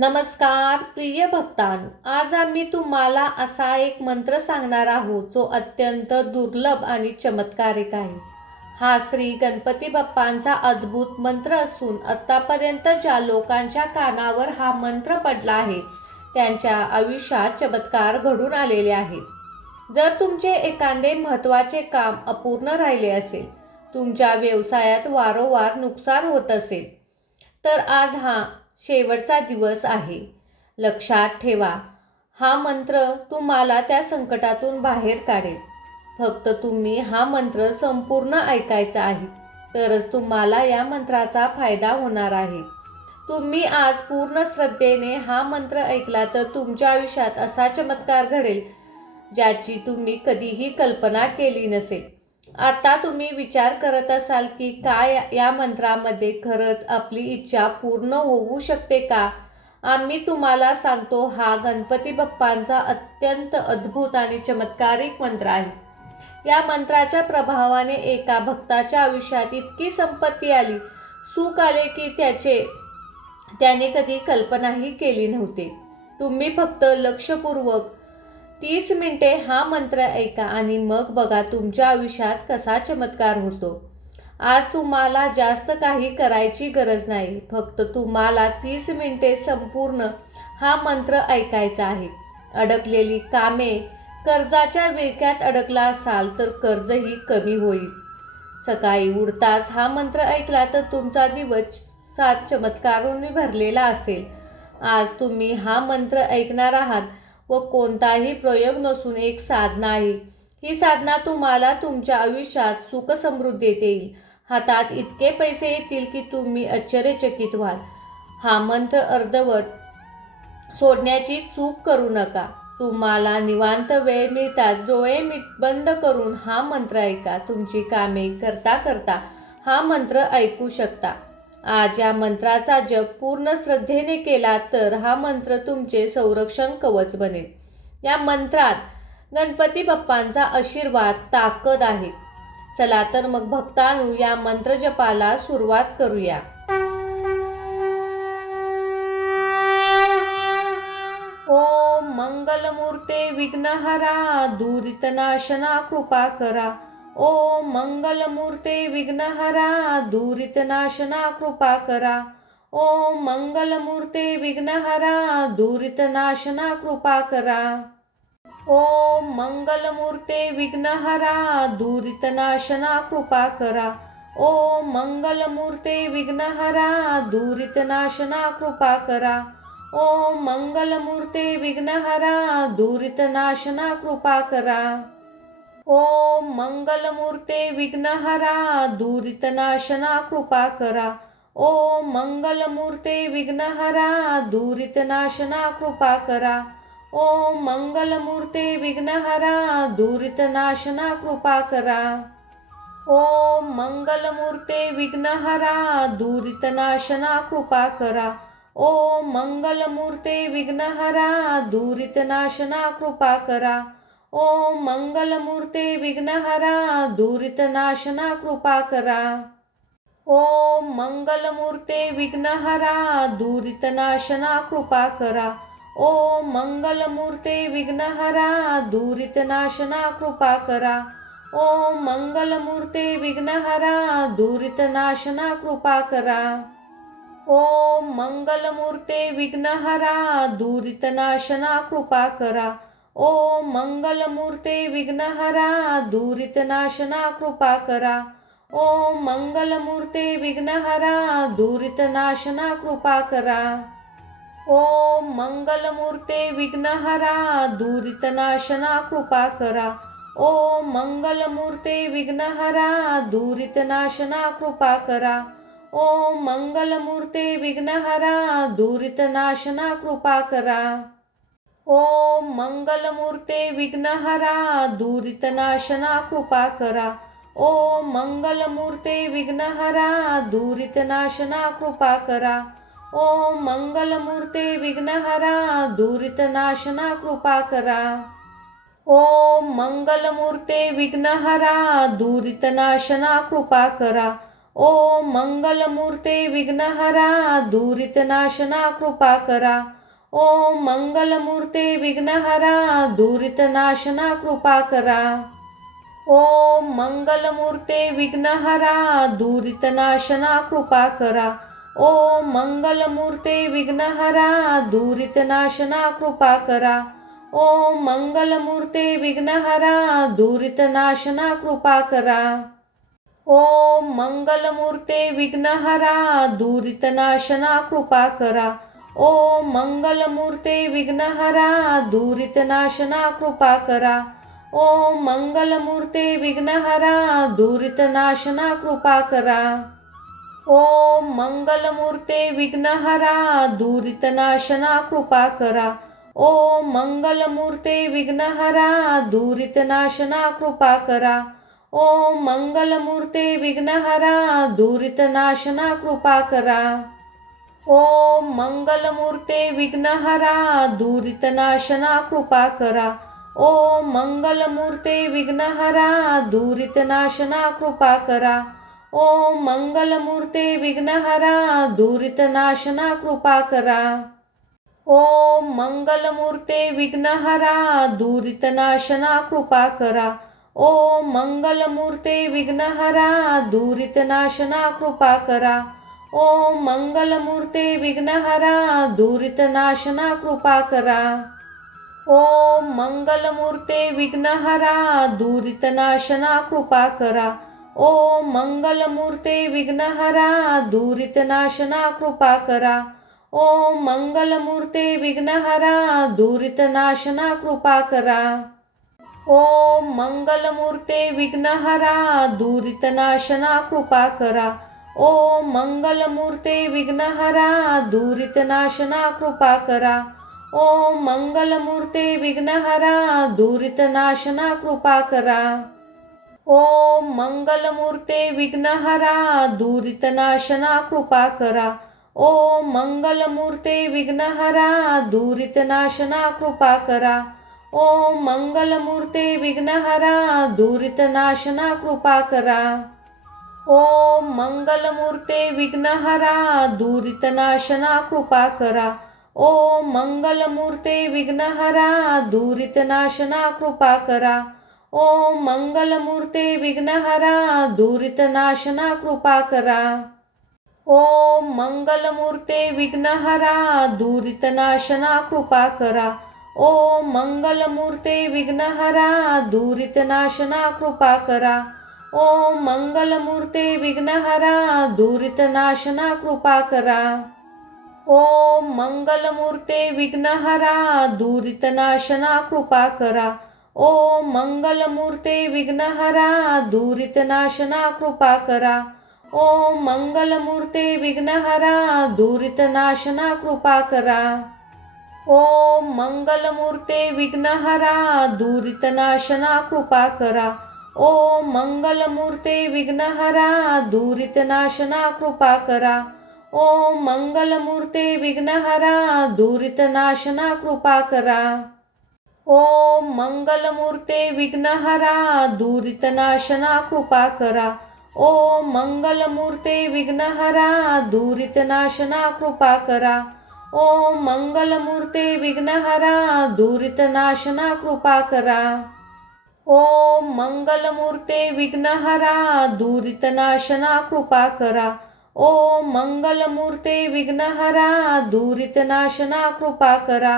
नमस्कार प्रिय भक्तांनो, आज आम्ही तुम्हाला असा एक मंत्र सांगणार आहोत जो अत्यंत दुर्लभ आणि चमत्कारिक आहे. हा श्री गणपती बाप्पांचा अद्भुत मंत्र असून आतापर्यंत ज्या लोकांच्या कानावर हा मंत्र पडला आहे त्यांच्या आयुष्यात चमत्कार घडून आलेले आहेत. जर तुमचे एखादे महत्त्वाचे काम अपूर्ण राहिले असेल, तुमच्या व्यवसायात वारंवार नुकसान होत असेल, तर आज हा शेवटचा दिवस आहे. लक्षात ठेवा, हा मंत्र तुम्हाला त्या संकटातून बाहेर काढेल. फक्त तुम्ही हा मंत्र संपूर्ण ऐकायचा आहे, तरच तुम्हाला या मंत्राचा फायदा होणार आहे. तुम्ही आज पूर्ण श्रद्धेने हा मंत्र ऐकला तर तुमच्या आयुष्यात असा चमत्कार घडेल ज्याची तुम्ही कधीही कल्पना केली नसेल. आता तुम्ही विचार करत असाल की काय या मंत्रामध्ये खरंच आपली इच्छा पूर्ण होऊ शकते का? आम्ही तुम्हाला सांगतो, हा गणपती बाप्पांचा अत्यंत अद्भुत आणि चमत्कारिक मंत्र आहे. या मंत्राच्या प्रभावाने एका भक्ताच्या आयुष्यात इतकी संपत्ती आली, सुख आले की त्याने कधी कल्पनाही केली नव्हती. तुम्ही फक्त लक्षपूर्वक 30 मिनिटे हा मंत्र ऐका आणि मग बघा तुमच्या आयुष्यात कसा चमत्कार होतो. आज तुम्हाला जास्त काही करायची गरज नाही. फक्त तुम्हाला 30 मिनिटे संपूर्ण हा मंत्र ऐकायचा आहे. अडकलेली कामे, कर्जाच्या विळख्यात अडकला असाल तर कर्जही कमी होईल. सकाळी उठताच हा मंत्र ऐकला तर तुमचा दिवस 7 चमत्कारांनी भरलेला असेल. आज तुम्ही हा मंत्र ऐकणार आहात व कोणताही प्रयोग नसून एक साधना आहे. ही साधना तुम्हाला तुमच्या आयुष्यात सुख समृद्धी देईल. हातात इतके पैसे येतील की तुम्ही आश्चर्यचकित व्हाल. हा मंत्र अर्धवट सोडण्याची चूक करू नका. तुम्हाला निवांत वेळ मिळताच डोळे बंद करून हा मंत्र ऐका. तुमची कामे करता करता हा मंत्र ऐकू शकता. आज या मंत्राचा जप पूर्ण श्रद्धेने केला तर हा मंत्र तुमचे संरक्षण कवच बनेल. या मंत्रात गणपती बाप्पांचा आशीर्वाद, ताकद आहे. चला तर मग भक्तांनो, या मंत्र जपाला सुरुवात करूया. ओम मंगलमूर्ते विघ्नहरा दुरितनाशना कृपा करा. ओम मंगलमूर्ते विघ्नहरा दुरितनाशना कृपा करा. ओम मंगलमूर्ते विघ्नहरा दुरितनाशना कृपा करा. ओम मंगलमूर्ते विघ्नहरा दुरितनाशना कृपा करा. ओम मंगलमूर्ते विघ्नहरा दुरितनाशना कृपा करा. ओम मंगलमूर्ते विघ्नहरा दुरितनाशना कृपा करा. ओम मंगलमूर्ते विघ्नहरा दुरितनाशना कृपा करा. ओम मंगलमूर्ते विघ्नहरा दुरितनाशना कृपा करा. ओम मंगलमूर्ते विघ्नहरा दुरितनाशना कृपा करा. ओम मंगलमूर्ते विघ्नहरा दुरितनाशना कृपा करा. ओम मंगलमूर्ते विघ्नहरा दुरितनाशना कृपा करा. ओम मंगलमूर्ते विघ्नहरा दुरितनाशना कृपा करा. ओम मंगलमूर्ते विघ्नहरा दुरितनाशना कृपा करा. ओम मंगलमूर्ते विघ्नहरा दुरितनाशना कृपा करा. ओम मंगलमूर्ते विघ्नहरा दुरितनाशना कृपा करा. ओम मंगलमूर्ते विघ्नहरा दुरितनाशना कृपा करा. ओम मंगलमूर्ते विघ्नहरा दुरितनाशना कृपा करा. ओम मंगलमूर्ते विघ्नहरा दुरितनाशना कृपा करा. ओम मंगलमूर्ते विघ्नहरा दुरितनाशना कृपा करा. ओम मंगलमूर्ते विघ्नहरा दुरितनाशना कृपा करा. ओम मंगलमूर्ते विघ्नहरा दुरितनाशना कृपा करा. ओम मंगलमूर्ते विघ्नहरा दुरितनाशना कृपा करा. ओम मंगलमूर्ते विघ्नहरा दुरितनाशना कृपा करा. ओम मंगलमूर्ते विघ्नहरा दुरितनाशना कृपा करा. ओम मंगलमूर्ते विघ्नहरा दुरितनाशना कृपा करा. ओम मंगलमूर्ते विघ्नहरा दुरितनाशना कृपा करा. ओम मंगलमूर्ते विघ्नहरा दुरितनाशना कृपा करा. ओम मंगलमूर्ते विघ्नहरा दुरितनाशना कृपा करा. ओम मंगलमूर्ते विघ्नहरा दुरितनाशना कृपा करा. ओम मंगलमूर्ते विघ्नहरा दुरितनाशना कृपा करा. ओम मंगलमूर्ते विघ्नहरा दुरितनाशना कृपा करा. ओम मंगलमूर्ते विघ्नहरा दुरितनाशना कृपा करा. ओम मंगलमूर्ते विघ्नहरा दुरितनाशना कृपा करा. ओम मंगलमूर्ते विघ्नहरा दुरितनाशना कृपा करा. ओम मंगलमूर्ते विघ्नहरा दुरितनाशना कृपा करा. ओम मंगलमूर्ते विघ्नहरा दुरितनाशना कृपा करा. ओम मंगलमूर्ते विघ्नहरा दुरितनाशना कृपा करा. ओम मंगलमूर्ते विघ्नहरा दुरितनाशना कृपा करा. ओम मंगलमूर्ते विघ्नहरा दुरितनाशना कृपा करा. ओम मंगलमूर्ते विघ्नहरा दुरितनाशना कृपा करा. ओम मंगलमूर्ते विघ्नहरा दुरितनाशना कृपा करा. ओम मंगलमूर्ते विघ्नहरा दुरितनाशना कृपा करा. ओम मंगलमूर्ते विघ्नहरा दुरितनाशना कृपा करा. ओम मंगलमूर्ते विघ्नहरा दुरितनाशना कृपा करा. ओम मंगलमूर्ते विघ्नहरा दुरितनाशना कृपा करा. ओम मंगलमूर्ते विघ्नहरा दुरितनाशना कृपा करा. ओम मंगलमूर्ते विघ्नहरा दुरितनाशना कृपा करा. ओम मंगलमूर्ते विघ्नहरा दुरितनाशना कृपा करा. ओम मंगलमूर्ते विघ्नहरा दुरितनाशना कृपा करा. ओम मंगलमूर्ते विघ्नहरा दुरितनाशना कृपा करा. ओम मंगलमूर्ते विघ्नहरा दुरितनाशना कृपा करा. ओम मंगलमूर्ते विघ्नहरा दुरितनाशना कृपा करा. ओम मंगलमूर्ते विघ्नहरा दुरितनाशना कृपा करा. ओम मंगलमूर्ते विघ्नहरा दुरितनाशना कृपा करा. ओम मंगलमूर्ते विघ्नहरा दुरितनाशना कृपा करा. ओम मंगलमूर्ते विघ्नहरा दुरितनाशना कृपा करा. ओम मंगलमूर्ते विघ्नहरा दुरितनाशना कृपा करा. ओम मंगलमूर्ते विघ्नहरा दुरितनाशना कृपा करा. ओम मंगलमूर्ते विघ्नहरा दुरितनाशना कृपा करा. ओम मंगलमूर्ते विघ्नहरा दुरितनाशना कृपा करा. ओम मंगलमूर्ते विघ्नहरा दुरितनाशना कृपा करा. ओम मंगलमूर्ते विघ्नहरा दुरितनाशना कृपा करा. ओम मंगलमूर्ते विघ्नहरा दुरितनाशना कृपा करा. ओम मंगलमूर्ते विघ्नहरा दुरितनाशना कृपा करा. ओम मंगलमूर्ते विघ्नहरा दुरितनाशना कृपा करा. ओम मंगलमूर्ते विघ्नहरा दुरितनाशना कृपा करा. ओम मंगलमूर्ते विघ्नहरा दुरितनाशना कृपा करा. ओम मंगलमूर्ते विघ्नहरा दुरितनाशना कृपा करा.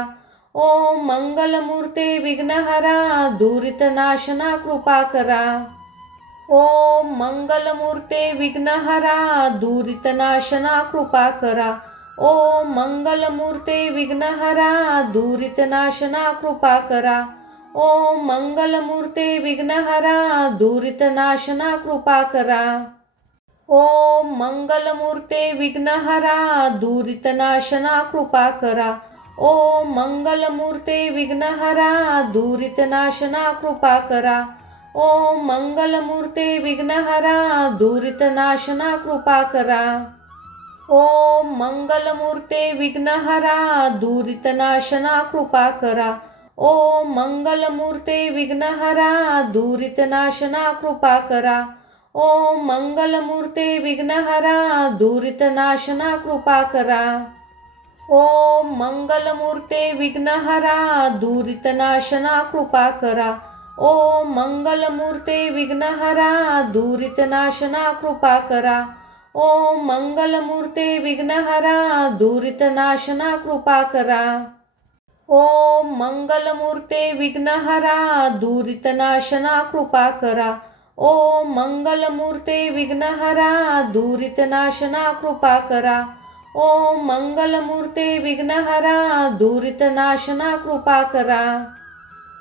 ओम मंगलमूर्ते विघ्नहरा दुरितनाशना कृपा करा. ओम मंगलमूर्ते विघ्नहरा दुरितनाशना कृपा करा. ओम मंगलमूर्ते विघ्नहरा दुरितनाशना कृपा करा. ओम मंगलमूर्ते विघ्नहरा दुरितनाशना कृपा करा. ओम मंगलमूर्ते विघ्नहरा दुरितनाशना कृपा करा. ओम मंगलमूर्ते विघ्नहरा दुरितनाशना कृपा करा. ओम मंगलमूर्ते विघ्नहरा दुरितनाशना कृपा करा. ओम मंगलमूर्ते विघ्नहरा दुरितनाशना कृपा करा. ओम मंगलमूर्ते विघ्नहरा दुरितनाशना कृपा करा. ओम मंगलमूर्ते विघ्नहरा दुरितनाशना कृपा करा. ओम मंगलमूर्ते विघ्नहरा दुरितनाशना कृपा करा. ओम मंगलमूर्ते विघ्नहरा दुरितनाशना कृपा करा. ओम मंगलमूर्ते विघ्नहरा दुरितनाशना कृपा करा. ओम मंगलमूर्ते विघ्नहरा दुरितनाशना कृपा करा. ओम मंगलमूर्ते विघ्नहरा दुरितनाशना कृपा करा. ओम मंगलमूर्ते विघ्नहरा दुरितनाशना कृपा करा.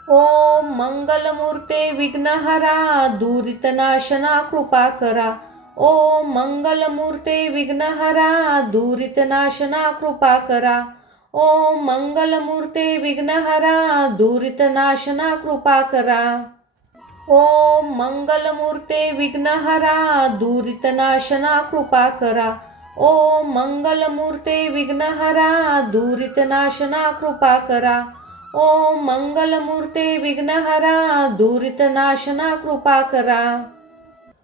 ओम मंगलमूर्ते विघ्नहरा दुरितनाशना कृपा करा. ओम मंगलमूर्ते विघ्नहरा दुरितनाशना कृपा करा. ओम मंगलमूर्ते विघ्नहरा दुरितनाशना कृपा करा. ओम मंगलमूर्ते विघ्नहरा दुरितनाशना कृपा करा. ओम मंगलमूर्ते विघ्नहरा दुरितनाशना कृपा करा. ओम मंगलमूर्ते विघ्नहरा दुरितनाशना कृपा करा.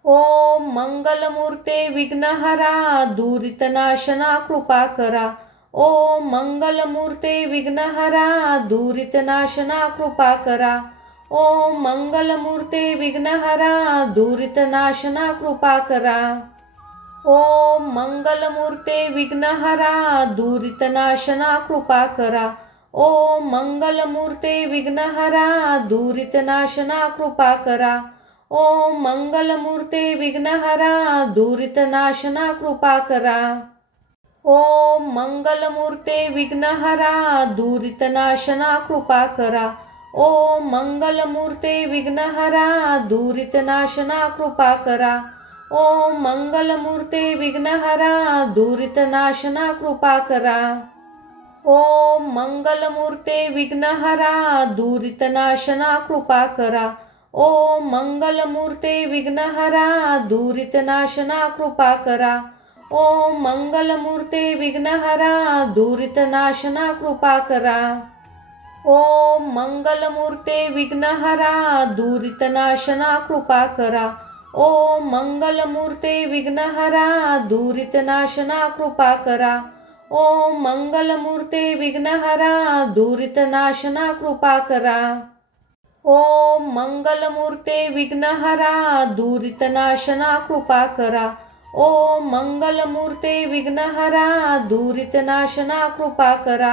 ओम मंगलमूर्ते विघ्नहरा दुरितनाशना कृपा करा. ओम मंगलमूर्ते विघ्नहरा दुरितनाशना कृपा करा. ओम मंगलमूर्ते विघ्नहरा दुरितनाशना कृपा करा. ओम मंगलमूर्ते विघ्नहरा दुरितनाशना कृपा करा. ओम मंगलमूर्ते विघ्नहरा दुरितनाशना कृपा करा. ओम मंगलमूर्ते विघ्नहरा दुरितनाशना कृपा करा. ओम मंगलमूर्ते विघ्नहरा दुरितनाशना कृपा करा. ओम मंगलमूर्ते विघ्नहरा दुरितनाशना कृपा करा. ओम मंगलमूर्ते विघ्नहरा दुरितनाशना कृपा करा. ओम मंगलमूर्ते विघ्नहरा दुरितनाशना कृपा करा. ओम मंगलमूर्ते विघ्नहरा दुरितनाशना कृपा करा. ओम मंगलमूर्ते विघ्नहरा दुरितनाशना कृपा करा. ओम मंगलमूर्ते विघ्नहरा दुरितनाशना कृपा करा. ओम मंगलमूर्ते विघ्नहरा दुरितनाशना कृपा करा. ओम मंगलमूर्ते विघ्नहरा दुरितनाशना कृपा करा. ओम मंगलमूर्ते विघ्नहरा दुरितनाशना कृपा करा. ओम मंगलमूर्ते विघ्नहरा दुरितनाशना कृपा करा. ओम मंगलमूर्ते विघ्नहरा दुरितनाशना कृपा करा.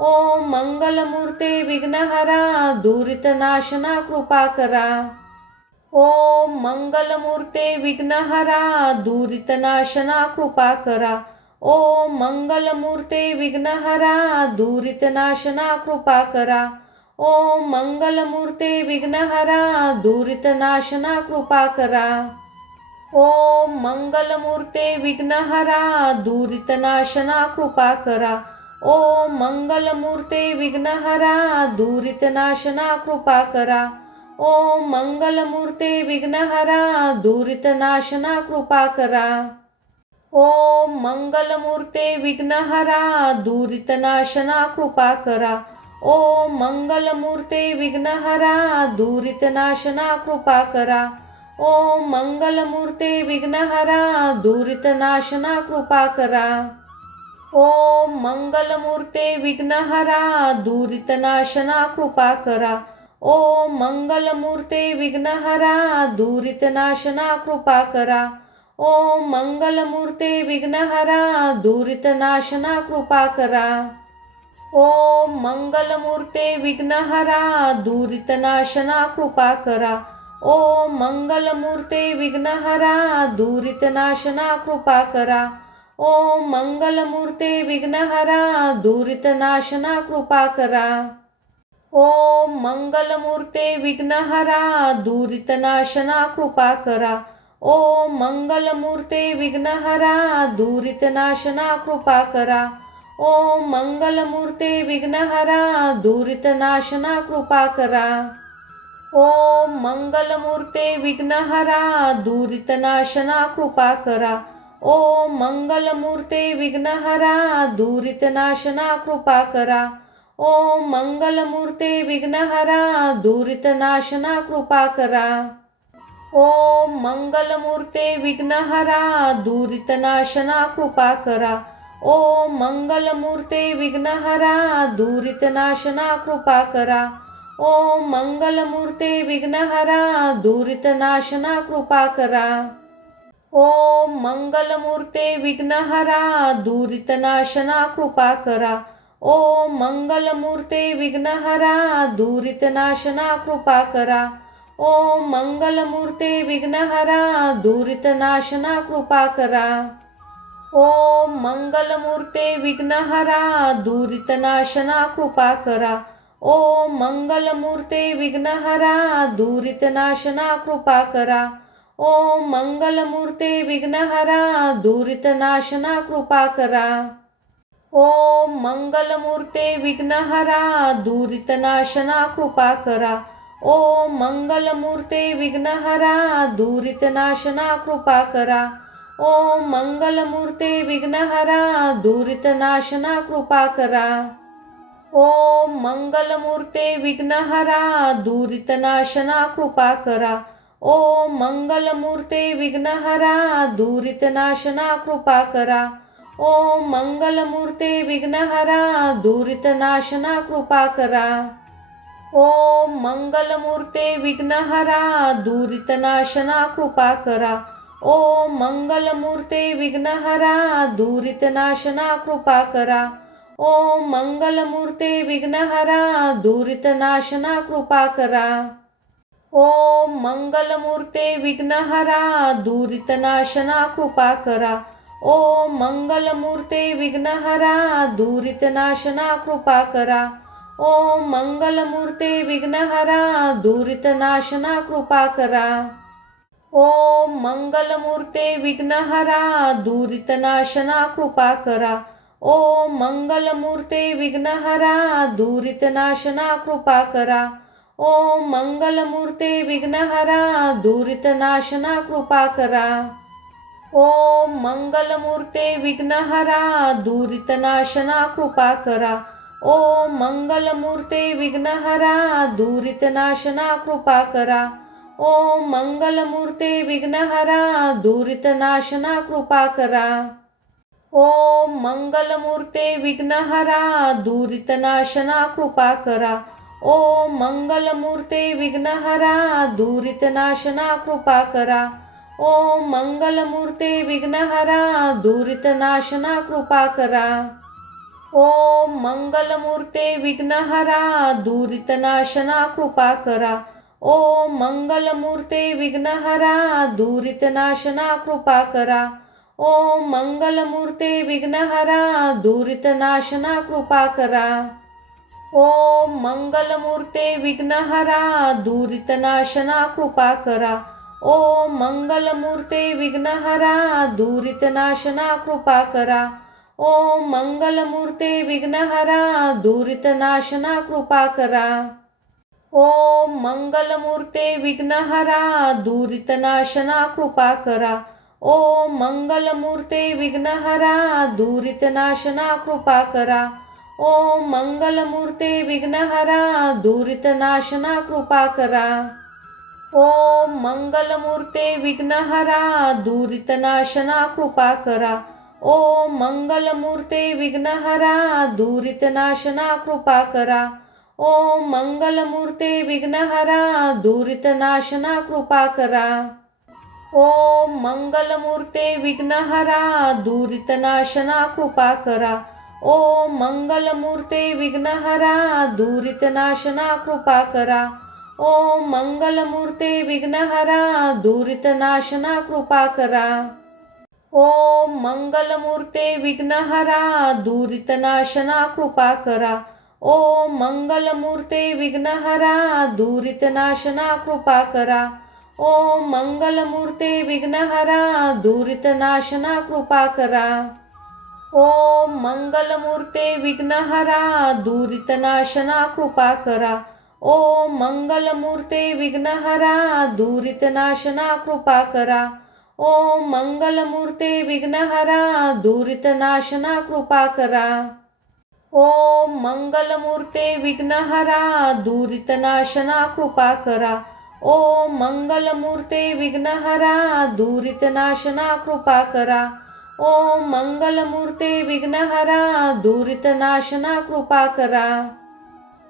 ओम मंगलमूर्ते विघ्नहरा दुरितनाशना कृपा करा. ओम मंगलमूर्ते विघ्नहरा दुरितनाशना कृपा करा. ओम मंगलमूर्ते विघ्नहरा दुरितनाशना कृपा करा. ओम मंगलमूर्ते विघ्नहरा दुरितनाशना कृपा करा. ओम मंगलमूर्ते विघ्नहरा दुरितनाशना कृपा करा. ओम मंगलमूर्ते विघ्नहरा दुरितनाशना कृपा करा. ओम मंगलमूर्ते विघ्नहरा दुरितनाशना कृपा करा. ओम मंगलमूर्ते विघ्नहरा दुरितनाशना कृपा करा. ओम मंगलमूर्ते विघ्नहरा दुरितनाशना कृपा करा. ओम मंगलमूर्ते विघ्नहरा दुरितनाशना कृपा करा. ओम मंगलमूर्ते विघ्नहरा दुरितनाशना कृपा करा. ओम मंगलमूर्ते विघ्नहरा दुरितनाशना कृपा करा. ओम मंगलमूर्ते विघ्नहरा दुरितनाशना कृपा करा. ओम मंगलमूर्ते विघ्नहरा दुरितनाशना कृपा करा. ओम मंगलमूर्ते विघ्नहरा दुरितनाशना कृपा करा. ओम मंगलमूर्ते विघ्नहरा दुरितनाशना कृपा करा. ओम मंगलमूर्ते विघ्नहरा दुरितनाशना कृपा करा. ओम मंगलमूर्ते विघ्नहरा दुरितनाशना कृपा करा. ओम मंगलमूर्ते विघ्नहरा दुरितनाशना कृपा करा. ओम मंगलमूर्ते विघ्नहरा दुरितनाशना कृपा करा. ओम मंगलमूर्ते विघ्नहरा दुरितनाशना कृपा करा. ओम मंगलमूर्ते विघ्नहरा दुरितनाशना कृपा करा. ओम मंगलमूर्ते विघ्नहरा दुरितनाशना कृपा करा. ओम मंगलमूर्ते विघ्नहरा दुरितनाशना कृपा करा. ओम मंगलमूर्ते विघ्नहरा दुरितनाशना कृपा करा. ओम मंगलमूर्ते विघ्नहरा दुरितनाशना कृपा करा. ओम मंगलमूर्ते विघ्नहरा दुरितनाशना कृपा करा. ओम मंगलमूर्ते विघ्नहरा दुरितनाशना कृपा करा. ओम मंगलमूर्ते विघ्नहरा दुरितनाशना कृपा करा. ओम मंगलमूर्ते विघ्नहरा दुरितनाशना कृपा करा. ओम मंगलमूर्ते विघ्नहरा दुरितनाशना कृपा करा. ओम मंगलमूर्ते विघ्नहरा दुरितनाशना कृपा करा. ओम मंगलमूर्ते विघ्नहरा दुरितनाशना कृपा करा. ओम मंगलमूर्ते विघ्नहरा दुरितनाशना कृपा करा. ओम मंगलमूर्ते विघ्नहरा दुरितनाशना कृपा करा. ओम मंगलमूर्ते विघ्नहरा दुरितनाशना कृपा करा. ओम मंगलमूर्ते विघ्नहरा दुरितनाशना कृपा करा. ओम मंगलमूर्ते विघ्नहरा दुरितनाशना कृपा करा. ओम मंगलमूर्ते विघ्नहरा दुरितनाशना कृपा करा. ओम मंगलमूर्ते विघ्नहरा दुरितनाशना कृपा करा. ओम मंगलमूर्ते विघ्नहरा दुरितनाशना कृपा करा. ओम मंगलमूर्ते विघ्नहरा दुरितनाशना कृपा करा. ओम मंगलमूर्ते विघ्नहरा दुरितनाशना कृपा करा. ओम मंगलमूर्ते विघ्नहरा दुरितनाशना कृपा करा. ओम मंगलमूर्ते विघ्नहरा दुरितनाशना कृपा करा. ओम मंगलमूर्ते विघ्नहरा दुरितनाशना कृपा करा. ओम मंगलमूर्ते विघ्नहरा दुरितनाशना कृपा करा. ओम मंगलमूर्ते विघ्नहरा दुरितनाशना कृपा करा. ओम मंगलमूर्ते विघ्नहरा दुरितनाशना कृपा करा. ओम मंगलमूर्ते विघ्नहरा दुरितनाशना कृपा करा. ओम मंगलमूर्ते विघ्नहरा दुरितनाशना कृपा करा. ओम मंगलमूर्ते विघ्नहरा दुरितनाशना कृपा करा. ओम मंगलमूर्ते विघ्नहरा दुरितनाशना कृपा करा. ओम मंगलमूर्ते विघ्नहरा दुरितनाशना कृपा करा. ओम मंगलमूर्ते विघ्नहरा दुरितनाशना कृपा करा. ओम मंगलमूर्ते विघ्नहरा दुरितनाशना कृपा करा. ओम मंगलमूर्ते विघ्नहरा दुरितनाशना कृपा करा. ओम मंगलमूर्ते विघ्नहरा दुरितनाशना कृपा करा. ओम मंगलमूर्ते विघ्नहरा दुरितनाशना कृपा करा. ओम मंगलमूर्ते विघ्नहरा दुरितनाशना कृपा करा. ओम मंगलमूर्ते विघ्नहरा दुरितनाशना कृपा करा. ओम मंगलमूर्ते विघ्नहरा दुरितनाशना कृपा करा. ओम मंगलमूर्ते विघ्नहरा दुरितनाशना कृपा करा. ओम मंगलमूर्ते विघ्नहरा दुरितनाशना कृपा करा. ओम मंगलमूर्ते विघ्नहरा दुरितनाशना कृपा करा. ओम मंगलमूर्ते विघ्नहरा दुरितनाशना कृपा करा. ओम मंगलमूर्ते विघ्नहरा दुरितनाशना कृपा करा. ओम मंगलमूर्ते विघ्नहरा दुरितनाशना कृपा करा. ओम मंगलमूर्ते विघ्नहरा दुरितनाशना कृपा करा. ओम मंगलमूर्ते विघ्नहरा दुरितनाशना कृपा करा. ओम मंगलमूर्ते विघ्नहरा दुरितनाशना कृपा करा. ओम मंगलमूर्ते विघ्नहरा दुरितनाशना कृपा करा. ओम मंगलमूर्ते विघ्नहरा दुरितनाशना कृपा करा. ओम मंगलमूर्ते विघ्नहरा दुरितनाशना कृपा करा. ओम मंगलमूर्ते विघ्नहरा दुरितनाशना कृपा करा.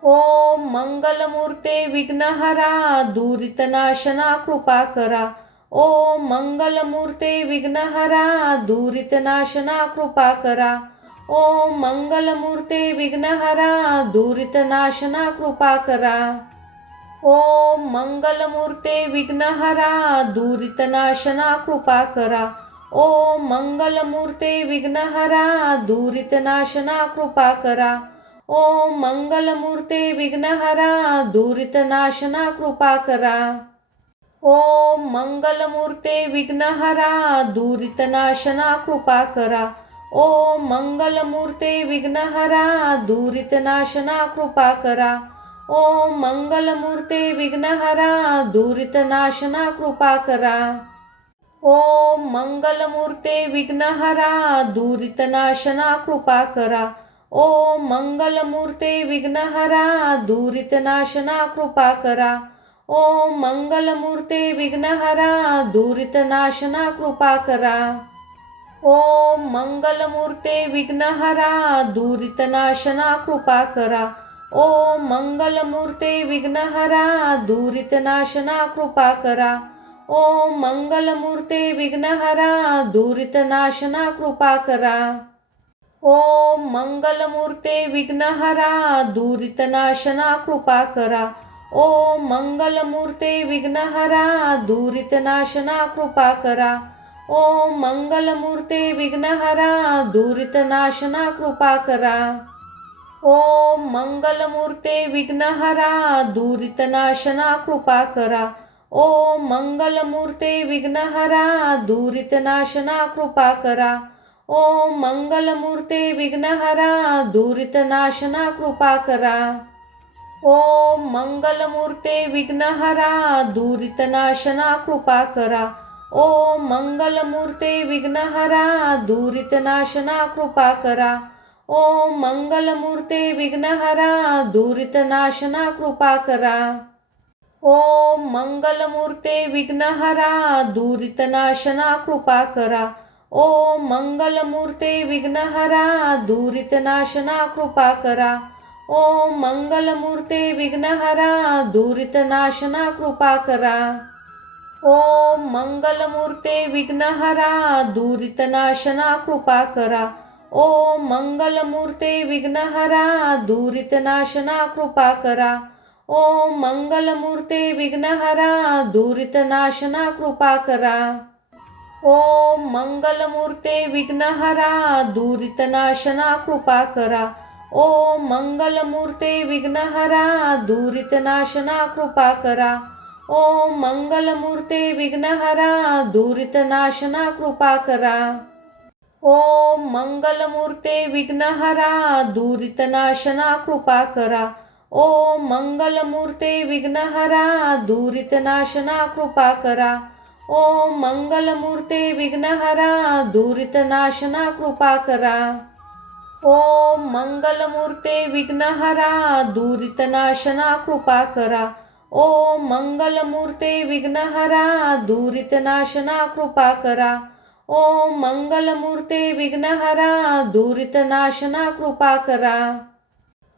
ओम मंगलमूर्ते विघ्नहरा दुरितनाशना कृपा करा. ओम मंगलमूर्ते विघ्नहरा दुरितनाशना कृपा करा. ओम मंगलमूर्ते विघ्नहरा दुरितनाशना कृपा करा. ओम मंगलमूर्ते विघ्नहरा दुरितनाशना कृपा करा. ओम मंगलमूर्ते विघ्नहरा दुरितनाशना कृपा करा. ओम मंगलमूर्ते विघ्नहरा दुरितनाशना कृपा करा. ओम मंगलमूर्ते विघ्नहरा दुरितनाशना कृपा करा. ओम मंगलमूर्ते विघ्नहरा दुरितनाशना कृपा करा. ओम मंगलमूर्ते विघ्नहरा दुरितनाशना कृपा करा. ओम मंगलमूर्ते विघ्नहरा दुरितनाशना कृपा करा. ओम मंगलमूर्ते विघ्नहरा दुरितनाशना कृपा करा. ओम मंगलमूर्ते विघ्नहरा दुरितनाशना कृपा करा. ओम मंगलमूर्ते विघ्नहरा दुरितनाशना कृपा करा. ओम मंगलमूर्ते विघ्नहरा दुरितनाशना कृपा करा. ओम मंगलमूर्ते विघ्नहरा दुरितनाशना कृपा करा. ओम मंगलमूर्ते विघ्नहरा दुरितनाशना कृपा करा. ओम मंगलमूर्ते विघ्नहरा दुरितनाशना कृपा करा. ओम मंगलमूर्ते विघ्नहरा दुरितनाशना कृपा करा. ओम मंगलमूर्ते विघ्नहरा दुरितनाशना कृपा करा. ओम मंगलमूर्ते विघ्नहरा दुरितनाशना कृपा करा. ओम मंगलमूर्ते विघ्नहरा दुरितनाशना कृपा करा. ओम मंगलमूर्ते विघ्नहरा दुरितनाशना कृपा करा. ओम मंगलमूर्ते विघ्नहरा दुरितनाशना कृपा करा. ओम मंगलमूर्ते विघ्नहरा दुरितनाशना कृपा करा. ओम मंगलमूर्ते विघ्नहरा दुरितनाशना कृपा करा. ओम मंगलमूर्ते विघ्नहरा दुरितनाशना कृपा करा. ओम मंगलमूर्ते विघ्नहरा दुरितनाशना कृपा करा. ओम मंगलमूर्ते विघ्नहरा दुरितनाशना कृपा करा. ओम मंगलमूर्ते विघ्नहरा दुरितनाशना कृपा करा. ओम मंगलमूर्ते विघ्नहरा दुरितनाशना कृपा करा. ओम मंगलमूर्ते विघ्नहरा दुरितनाशना कृपा करा. ओम मंगलमूर्ते विघ्नहरा दुरितनाशना कृपा करा. ओम मंगलमूर्ते विघ्नहरा दुरितनाशना कृपा करा. ओम मंगलमूर्ते विघ्नहरा दुरितनाशना कृपा करा. ओम मंगलमूर्ते विघ्नहरा दुरितनाशना कृपा करा. ओम मंगलमूर्ते विघ्नहरा दुरितनाशना कृपा करा. ओम मंगलमूर्ते विघ्नहरा दुरितनाशना कृपा करा. ओम मंगलमूर्ते विघ्नहरा दुरितनाशना कृपा करा. ओम मंगलमूर्ते विघ्नहरा दुरितनाशना कृपा करा.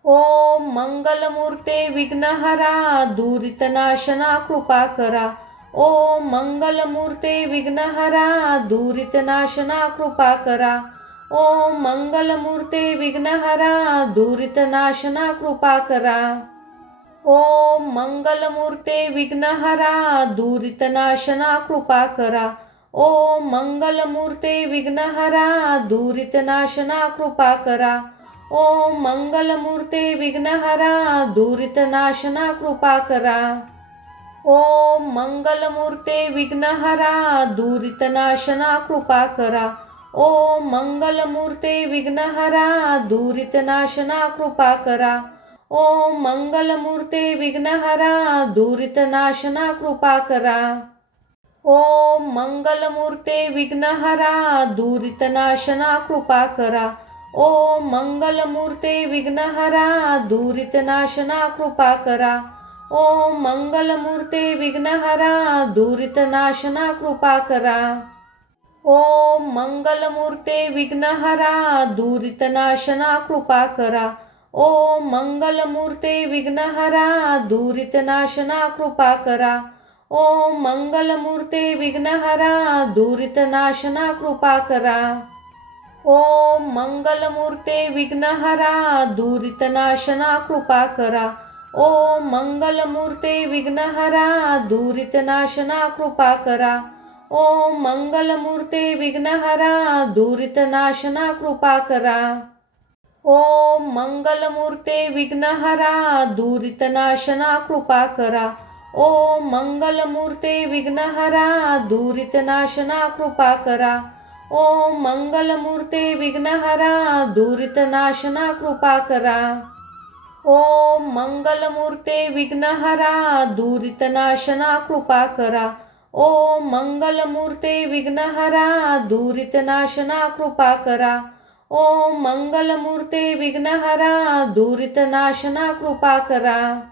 ओम मंगलमूर्ते विघ्नहरा दुरितनाशना कृपा करा. ओम मंगलमूर्ते विघ्नहरा दुरितनाशना कृपा करा. ओम मंगलमूर्ते विघ्नहरा दुरितनाशना कृपा करा. ओम मंगलमूर्ते विघ्नहरा दुरितनाशना कृपा करा. ओम मंगलमूर्ते विघ्नहरा दुरितनाशना कृपा करा. ओम मंगलमूर्ते विघ्नहरा दुरितनाशना कृपा करा. ओम मंगलमूर्ते विघ्नहरा दुरितनाशना कृपा करा. ओम मंगलमूर्ते विघ्नहरा दुरितनाशना कृपा करा. ओम मंगलमूर्ते विघ्नहरा दुरितनाशना कृपा करा. ओम मंगलमूर्ते विघ्नहरा दुरितनाशना कृपा करा. ओम मंगलमूर्ते विघ्नहरा दुरितनाशना कृपा करा. ओम मंगलमूर्ते विघ्नहरा दुरितनाशना कृपा करा. ओम मंगलमूर्ते विघ्नहरा दुरितनाशना कृपा करा. ओम मंगलमूर्ते विघ्नहरा दुरितनाशना कृपा करा. ओम मंगलमूर्ते विघ्नहरा दुरितनाशना कृपा करा. ओम मंगलमूर्ते विघ्नहरा दुरितनाशना कृपा करा. ओम मंगलमूर्ते विघ्नहरा दुरितनाशना कृपा करा. ओम मंगलमूर्ते विघ्नहरा दुरितनाशना कृपा करा. ओम मंगलमूर्ते विघ्नहरा दुरितनाशना कृपा करा. ओम मंगलमूर्ते विघ्नहरा दुरितनाशना कृपा करा. ओम मंगलमूर्ते विघ्नहरा दुरितनाशना कृपा करा. ओम मंगलमूर्ते विघ्नहरा दुरितनाशना कृपा करा. ओम मंगलमूर्ते विघ्नहरा दुरितनाशना कृपा करा. ओम मंगलमूर्ते विघ्नहरा दुरितनाशना कृपा करा.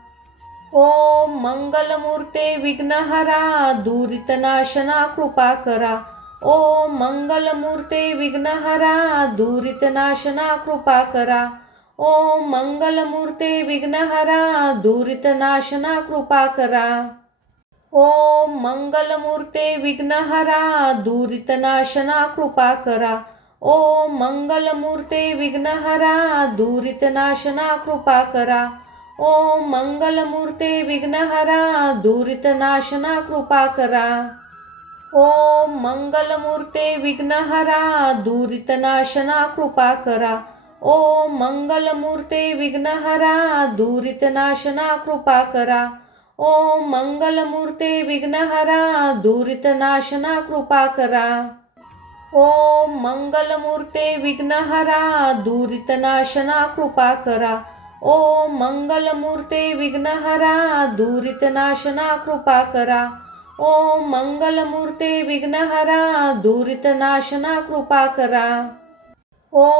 ओम मंगलमूर्ते विघ्नहरा दुरितनाशना कृपा करा. ओम मंगलमूर्ते विघ्नहरा दुरितनाशना कृपा करा. ओम मंगलमूर्ते विघ्नहरा दुरितनाशना कृपा करा. ओम मंगलमूर्ते विघ्नहरा दुरितनाशना कृपा करा. ओम मंगलमूर्ते विघ्नहरा दुरितनाशना कृपा करा. ओम मंगलमूर्ते विघ्नहरा दुरितनाशना कृपा करा. ओम मंगलमूर्ते विघ्नहरा दुरितनाशना कृपा करा. ओम मंगलमूर्ते विघ्नहरा दुरितनाशना कृपा करा. ओम मंगलमूर्ते विघ्नहरा दुरितनाशना कृपा करा. ओम मंगलमूर्ते विघ्नहरा दुरितनाशना कृपा करा. ओम मंगलमूर्ते विघ्नहरा दुरितनाशना कृपा करा. ओम मंगलमूर्ते विघ्नहरा दुरितनाशना कृपा करा. ओम मंगलमूर्ते विघ्नहरा दुरितनाशना कृपा करा.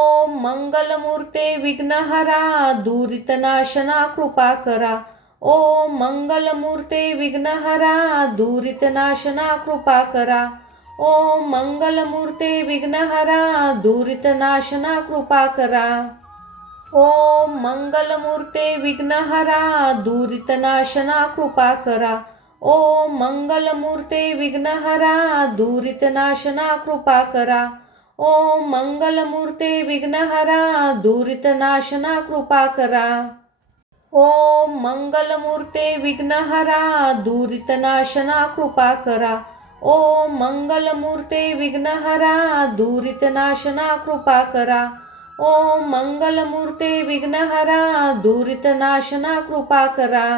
ओम मंगलमूर्ते विघ्नहरा दुरितनाशना कृपा करा. ओम मंगलमूर्ते विघ्नहरा दुरितनाशना कृपा करा. ओम मंगलमूर्ते विघ्नहरा दुरितनाशना कृपा करा. ओम मंगलमूर्ते विघ्नहरा दुरितनाशना कृपा करा. ओम मंगलमूर्ते विघ्नहरा दुरितनाशना कृपा करा. ओम मंगलमूर्ते विघ्नहरा दुरितनाशना कृपा करा. ओम मंगलमूर्ते विघ्नहरा दुरितनाशना कृपा करा. ओम मंगलमूर्ते विघ्नहरा दुरितनाशना कृपा करा. ओम मंगलमूर्ते विघ्नहरा दुरितनाशना कृपा करा.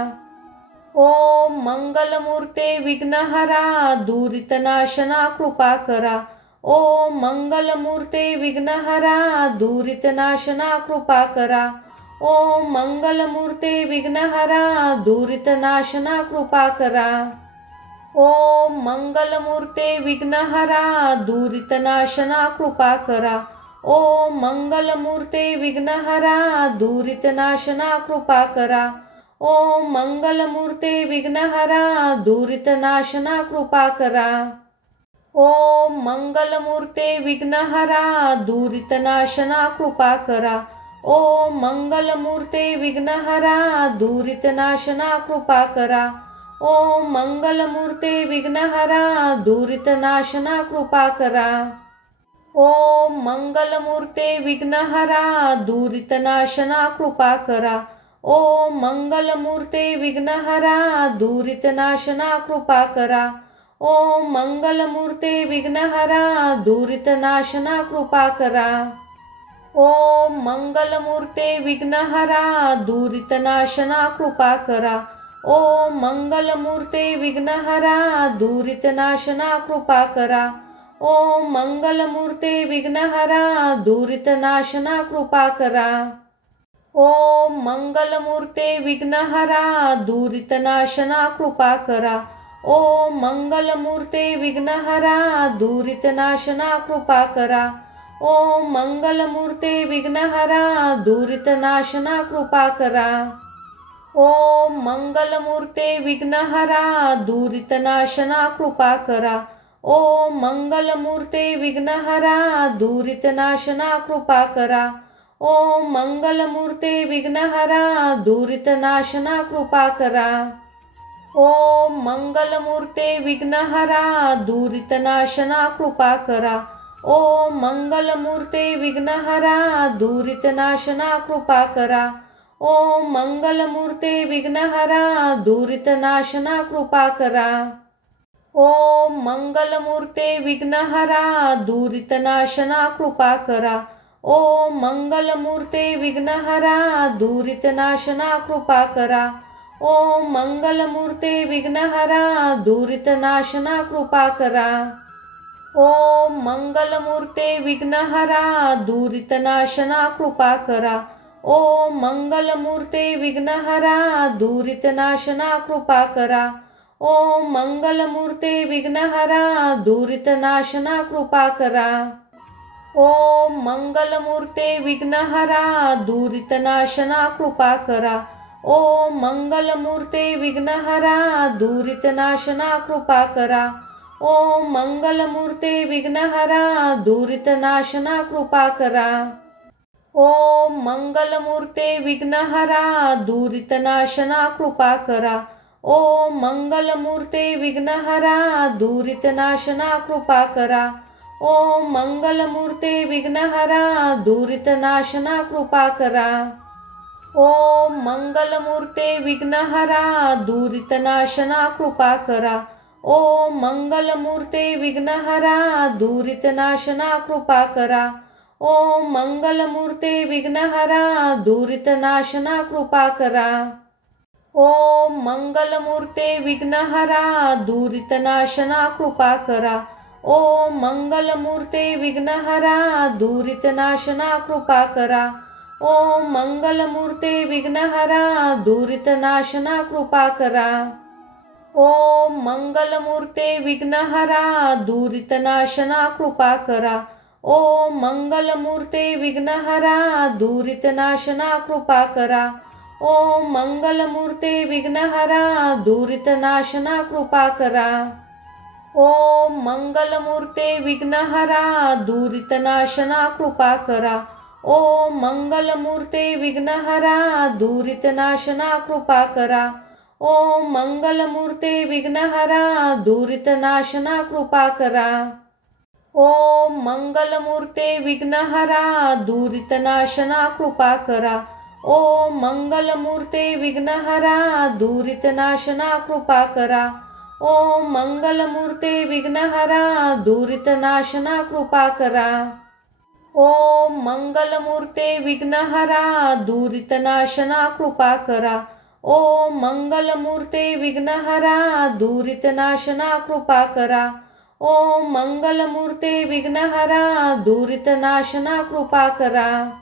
ओम मंगलमूर्ते विघ्नहरा दुरितनाशना कृपा करा. ओम मंगलमूर्ते विघ्नहरा दुरितनाशना कृपा करा. ओम मंगलमूर्ते विघ्नहरा दुरितनाशना कृपा करा. ओम मंगलमूर्ते विघ्नहरा दुरितनाशना कृपा करा. ओम मंगलमूर्ते विघ्नहरा दुरितनाशना कृपा करा. ओम मंगलमूर्ते विघ्नहरा दुरितनाशना कृपा करा. ओम मंगलमूर्ते विघ्नहरा दुरितनाशना कृपा करा. ओम मंगलमूर्ते विघ्नहरा दुरितनाशना कृपा करा. ओम मंगलमूर्ते विघ्नहरा दुरितनाशना कृपा करा. ओम मंगलमूर्ते विघ्नहरा दुरितनाशना कृपा करा. ओम मंगलमूर्ते विघ्नहरा दुरितनाशना कृपा करा. ओम मंगलमूर्ते विघ्नहरा दुरितनाशना कृपा करा. ओम मंगलमूर्ते विघ्नहरा दुरितनाशना कृपा करा. ओम मंगलमूर्ते विघ्नहरा दुरितनाशना कृपा करा. ओम मंगलमूर्ते विघ्नहरा दुरितनाशना कृपा करा. ओम मंगलमूर्ते विघ्नहरा दुरितनाशना कृपा करा. ओम मंगलमूर्ते विघ्नहरा दुरितनाशना कृपा करा. ओम मंगलमूर्ते विघ्नहरा दुरितनाशना कृपा करा. ओम मंगलमूर्ते विघ्नहरा दुरितनाशना कृपा करा. ओम मंगलमूर्ते विघ्नहरा दुरितनाशना कृपा करा. ओम मंगलमूर्ते विघ्नहरा दुरितनाशना कृपा करा. ओम मंगलमूर्ते विघ्नहरा दुरितनाशना कृपा करा. ओम मंगलमूर्ते विघ्नहरा दुरितनाशना कृपा करा. ओम मंगलमूर्ते विघ्नहरा दुरितनाशना कृपा करा. ओम मंगलमूर्ते विघ्नहरा दुरितनाशना कृपा करा. ओम मंगलमूर्ते विघ्नहरा दुरितनाशना कृपा करा. ओम मंगलमूर्ते विघ्नहरा दुरितनाशना कृपा करा. ओम मंगलमूर्ते विघ्नहरा दुरितनाशना कृपा करा. ओम मंगलमूर्ते विघ्नहरा दुरितनाशना कृपा करा. ओम मंगलमूर्ते विघ्नहरा दुरितनाशना कृपा करा. ओम मंगलमूर्ते विघ्नहरा दुरितनाशना कृपा करा. ओम मंगलमूर्ते विघ्नहरा दुरितनाशना कृपा करा. ओम मंगलमूर्ते विघ्नहरा दुरितनाशना कृपा करा. ओम मंगलमूर्ते विघ्नहरा दुरितनाशना कृपा करा. ओम मंगलमूर्ते विघ्नहरा दुरितनाशना कृपा करा. ओम मंगलमूर्ते विघ्नहरा दुरितनाशना कृपा करा. ओम मंगलमूर्ते विघ्नहरा दुरितनाशना कृपा करा. ओम मंगलमूर्ते विघ्नहरा दुरितनाशना कृपा करा. ओम मंगलमूर्ते विघ्नहरा दुरितनाशना कृपा करा. ओम मंगलमूर्ते विघ्नहरा दुरितनाशना कृपा करा. ओम मंगलमूर्ते विघ्नहरा दुरितनाशना कृपा करा. ओम मंगलमूर्ते विघ्नहरा दुरितनाशना कृपा करा. ओम मंगलमूर्ते विघ्नहरा दुरितनाशना कृपा करा. ओम मंगलमूर्ते विघ्नहरा दुरितनाशना कृपा करा. ओम मंगलमूर्ते विघ्नहरा दुरितनाशना कृपा करा. ओम मंगलमूर्ते विघ्नहरा दुरितनाशना कृपा करा. ओम मंगलमूर्ते विघ्नहरा दुरितनाशना कृपा करा. ओम मंगलमूर्ते विघ्नहरा दुरितनाशना कृपा करा. ओम मंगलमूर्ते विघ्नहरा दुरितनाशना कृपा करा. ओम मंगलमूर्ते विघ्नहरा दुरितनाशना कृपा करा. ओम मंगलमूर्ते विघ्नहरा दुरितनाशना कृपा करा. ओम मंगलमूर्ते विघ्नहरा दुरितनाशना कृपा करा. ओम मंगलमूर्ते विघ्नहरा दुरितनाशना कृपा करा.